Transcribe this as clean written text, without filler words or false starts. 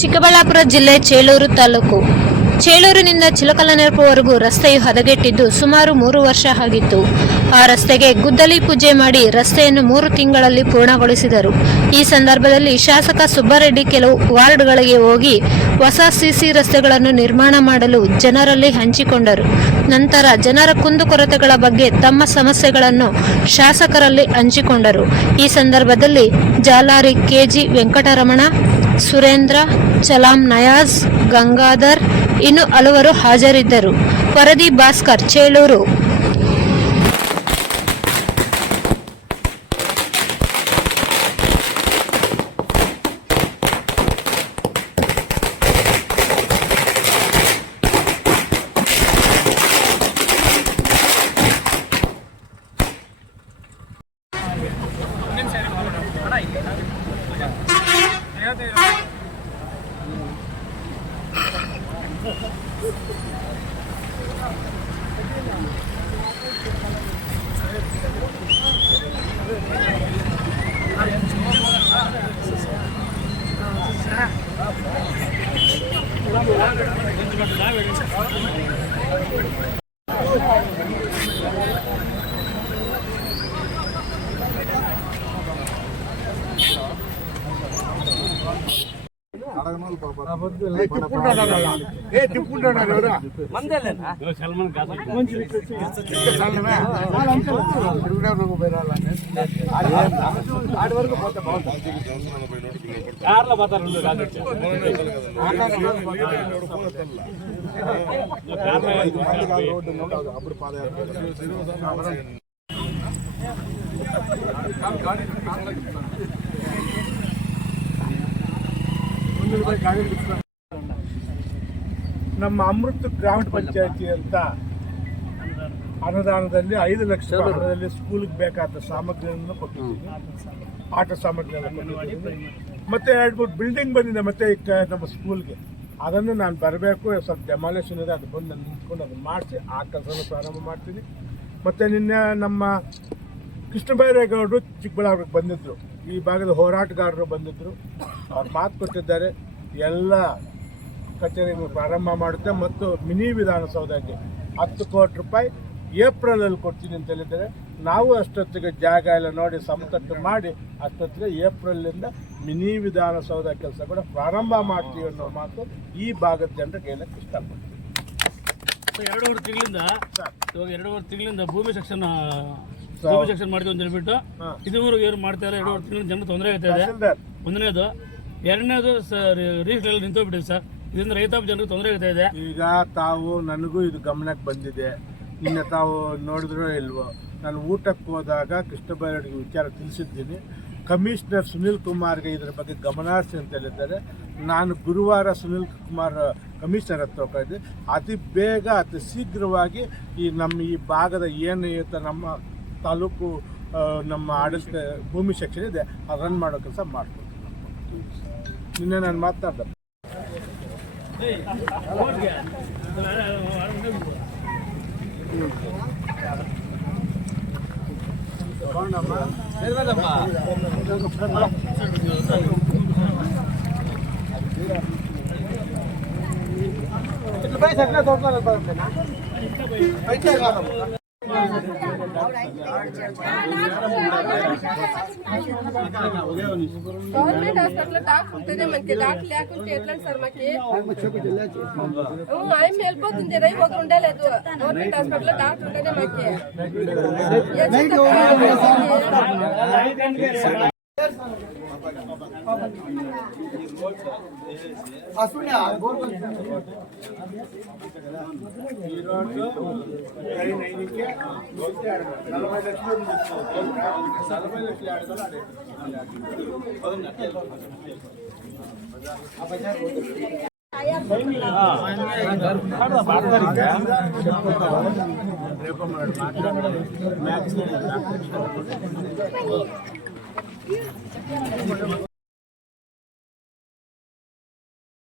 ಚಿಕ್ಕಬಳ್ಳಾಪುರ ಜಿಲ್ಲೆ ಚೇಳೂರು ತಾಲೂಕು. ಚೇಳೂರಿನಿಂದ ಚಿಲಕಲನೆರಪುವರೆಗೂ ರಸ್ತೆಯು ಹದಗೆಟ್ಟಿದ್ದು ಸುಮಾರು 3 ವರ್ಷ ಆಗಿತ್ತು. ಆ ರಸ್ತೆಗೆ ಗುದ್ದಲಿ ಪೂಜೆ ಮಾಡಿ ರಸ್ತೆಯನ್ನು 3 ತಿಂಗಳಲ್ಲಿ ಪೂರ್ಣಗೊಳಿಸಿದರು. ಈ ಸಂದರ್ಭದಲ್ಲಿ ಶಾಸಕ ಸುಬ್ಬಾರೆಡ್ಡಿ ಕೆಲವು ವಾರ್ಡ್ಗಳಿಗೆ ಹೋಗಿ ಹೊಸ ಸಿಸಿ ರಸ್ತೆಗಳನ್ನು ನಿರ್ಮಾಣ ಮಾಡಲು ಜನರಲ್ಲಿ ಹಂಚಿಕೊಂಡರು. ನಂತರ ಜನರ ಕುಂದುಕೊರತೆಗಳ ಬಗ್ಗೆ ತಮ್ಮ ಸಮಸ್ಯೆಗಳನ್ನು ಶಾಸಕರಲ್ಲಿ ಹಂಚಿಕೊಂಡರು. ಈ ಸಂದರ್ಭದಲ್ಲಿ ಜಾಲಾರಿ ಕೆಜಿ ವೆಂಕಟರಮಣ, ಸುರೇಂದ್ರ, ಚಲಾಂ ನಯಾಜ್, ಗಂಗಾಧರ್ ಇನ್ನು ಹಲವರು ಹಾಜರಿದ್ದರು. ವರದಿ ಭಾಸ್ಕರ್, ಚೇಳೂರು. ನಮ್ಮ ಅಮೃತ ಗ್ರಾಮ ಪಂಚಾಯತಿ ಅಂತ ಅನುದಾನದಲ್ಲಿ 5 ಲಕ್ಷ ಹಣದಲ್ಲಿ ಸ್ಕೂಲ್ಗೆ ಬೇಕಾದ ಸಾಮಗ್ರಿಗಳನ್ನು ಕೊಟ್ಟಿದ್ದೀವಿ. ಆಟ ಸಾಮಗ್ರಿಗಳನ್ನು ಕೊಟ್ಟಿದ್ದೀವಿ. ಮತ್ತೆ 2-3 ಬಿಲ್ಡಿಂಗ್ ಬಂದಿದೆ ಮತ್ತೆ ನಮ್ಮ ಸ್ಕೂಲ್ಗೆ. ಅದನ್ನು ನಾನು ಬರಬೇಕು, ಸ್ವಲ್ಪ ಡೆಮಾಲೇಷನ್ ಇದೆ, ಅದು ಬಂದು ನಾನು ನಿಂತ್ಕೊಂಡು ಅದನ್ನು ಮಾಡಿಸಿ ಆ ಕೆಲಸನ ಪ್ರಾರಂಭ ಮಾಡ್ತೀನಿ. ಮತ್ತು ನಿನ್ನೆ ನಮ್ಮ ಕೃಷ್ಣ ಬೈರೇಗೌಡರು ಚಿಕ್ಕಬಳ್ಳಾಪುರಕ್ಕೆ ಬಂದಿದ್ದರು. ಈ ಭಾಗದ ಹೋರಾಟಗಾರರು ಬಂದಿದ್ದರು. ಅವ್ರು ಮಾತು ಕೊಟ್ಟಿದ್ದಾರೆ, ಎಲ್ಲ ಕಚೇರಿಗಳು ಪ್ರಾರಂಭ ಮಾಡುತ್ತೆ ಮತ್ತು ಮಿನಿ ವಿಧಾನಸೌಧಕ್ಕೆ 10 ಕೋಟಿ ರೂಪಾಯಿ ಏಪ್ರಿಲಲ್ಲಿ ಕೊಡ್ತೀನಿ ಅಂತ ಹೇಳಿದ್ದಾರೆ. ನಾವು ಅಷ್ಟೊತ್ತಿಗೆ ಜಾಗ ಎಲ್ಲ ನೋಡಿ ಸಮತಟ್ಟು ಮಾಡಿ ಅಷ್ಟೊತ್ತಿಗೆ ಏಪ್ರಿಲಿಂದ ಮಿನಿ ವಿಧಾನಸೌಧ ಕೆಲಸ ಕೂಡ ಪ್ರಾರಂಭ ಮಾಡ್ತೀವಿ ಅನ್ನೋ ಮಾತು ಈ ಭಾಗದ ಜನರಿಗೆ ಹೇಳಕ್ಕೆ ಇಷ್ಟಪಡ್ತೀವಿ. 2.5 ತಿಂಗಳಿಂದ ಭೂಮಿ ಸೆಕ್ಷನ್ ಮಾಡ್ತೀವಿ ಅಂತ ಹೇಳ್ಬಿಟ್ಟು ಇದುವರೆಗೂ ಏನು ಮಾಡ್ತಾ ಇಲ್ಲ. 2.5 ತಿಂಗಳಿಂದ ಜನ ತೊಂದರೆ ಆಗ್ತಾ ಇದೆ. ಒಂದನೇದು. ಎರಡನೇದು ರೀಸೆಂಟ್ ನಿಂತೋಗ್ಬಿಟ್ಟಿದೆ ಸರ್. ಇದರಿಂದ ರೈತಾಪಿ ಜನರಿಗೆ ತೊಂದರೆ ಆಗ್ತಾ ಇದೆ. ಈಗ ತಾವು ನನಗೂ ಇದು ಗಮನಕ್ಕೆ ಬಂದಿದೆ. ನಿನ್ನೆ ತಾವು ನೋಡಿದ್ರೋ ಇಲ್ವೋ, ನಾನು ಊಟಕ್ಕೆ ಹೋದಾಗ ಕೃಷ್ಣ ಬೈರೇಗೌಡರಿಗೆ ವಿಚಾರ ತಿಳಿಸಿದ್ದೀನಿ. ಕಮಿಷನರ್ ಸುನಿಲ್ ಕುಮಾರ್ಗೆ ಇದರ ಬಗ್ಗೆ ಗಮನ ಹರಿಸಿ ಅಂತ ಹೇಳಿದ್ದಾರೆ. ನಾನು ಗುರುವಾರ ಸುನಿಲ್ ಕುಮಾರ್ ಕಮಿಷನರ್ ಹತ್ರ ಹೋಗಿದ್ದೆ. ಅತಿ ಬೇಗ ಅತಿ ಶೀಘ್ರವಾಗಿ ಈ ಭಾಗದ ಏನು ನಮ್ಮ ತಾಲೂಕು ನಮ್ಮ ಆಡಳಿತ ಭೂಮಿ ಸೆಕ್ಷನ್ ಇದೆ ಅದು ರನ್ ಮಾಡೋ ಕೆಲಸ ಮಾಡ್ತೀನಿ. ನಿನ್ನೆ ನಾನು ಮಾತಾಡ್ದೆ. గవర్నమెంట్ హాస్పిటల్ డాక్టర్ ఉంటేనే మనకి డాక్టర్ లేకుంటే ఎట్లా సార్ మాకు ఆయన వెళ్ళిపోతుంది రైతు ఒకరు ఉండలేదు. గవర్నమెంట్ హాస్పిటల్ డాక్టర్ ఉంటేనే మాకు రేపు